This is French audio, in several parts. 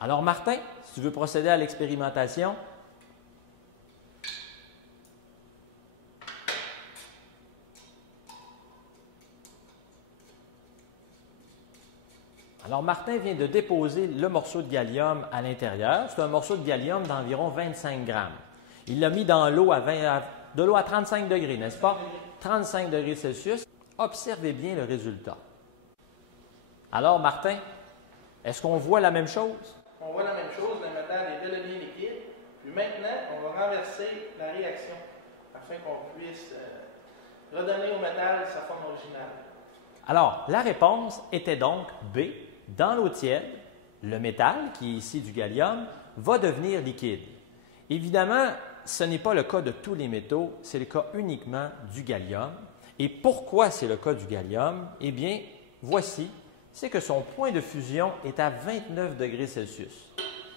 Alors Martin, si tu veux procéder à l'expérimentation, alors Martin vient de déposer le morceau de gallium à l'intérieur. C'est un morceau de gallium d'environ 25 grammes. Il l'a mis dans l'eau de l'eau à 35 degrés, n'est-ce pas? 35 degrés Celsius. Observez bien le résultat. Alors Martin, est-ce qu'on voit la même chose? On voit la même chose, le métal est bel et bien liquide. Puis maintenant, on va renverser la réaction afin qu'on puisse redonner au métal sa forme originale. Alors, la réponse était donc B. Dans l'eau tiède, le métal, qui est ici du gallium, va devenir liquide. Évidemment, ce n'est pas le cas de tous les métaux, c'est le cas uniquement du gallium. Et pourquoi c'est le cas du gallium? Eh bien, voici, c'est que son point de fusion est à 29 degrés Celsius.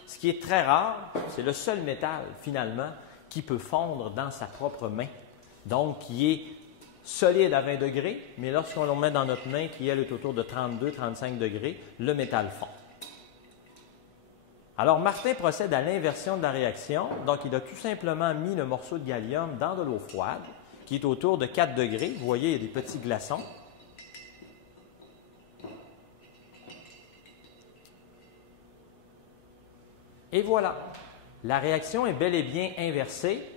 Ce qui est très rare, c'est le seul métal, finalement, qui peut fondre dans sa propre main. Donc, qui est solide à 20 degrés, mais lorsqu'on le met dans notre main, qui elle est autour de 32-35 degrés, le métal fond. Alors, Martin procède à l'inversion de la réaction. Donc, il a tout simplement mis le morceau de gallium dans de l'eau froide, qui est autour de 4 degrés. Vous voyez, il y a des petits glaçons. Et voilà, la réaction est bel et bien inversée.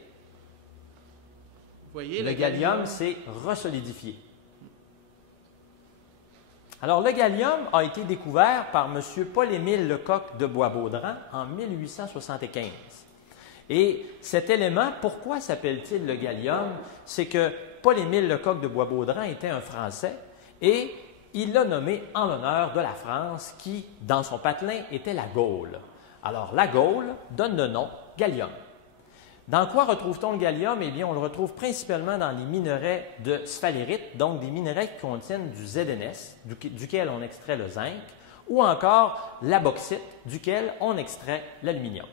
Vous voyez, le gallium s'est resolidifié. Alors, le gallium a été découvert par M. Paul-Émile Lecoq de Boisbaudran en 1875. Et cet élément, pourquoi s'appelle-t-il le gallium? C'est que Paul-Émile Lecoq de Boisbaudran était un Français et il l'a nommé en l'honneur de la France qui, dans son patelin, était la Gaule. Alors, la Gaule donne le nom gallium. Dans quoi retrouve-t-on le gallium? Eh bien, on le retrouve principalement dans les minerais de sphalérite, donc des minerais qui contiennent du ZNS, duquel on extrait le zinc, ou encore la bauxite, duquel on extrait l'aluminium.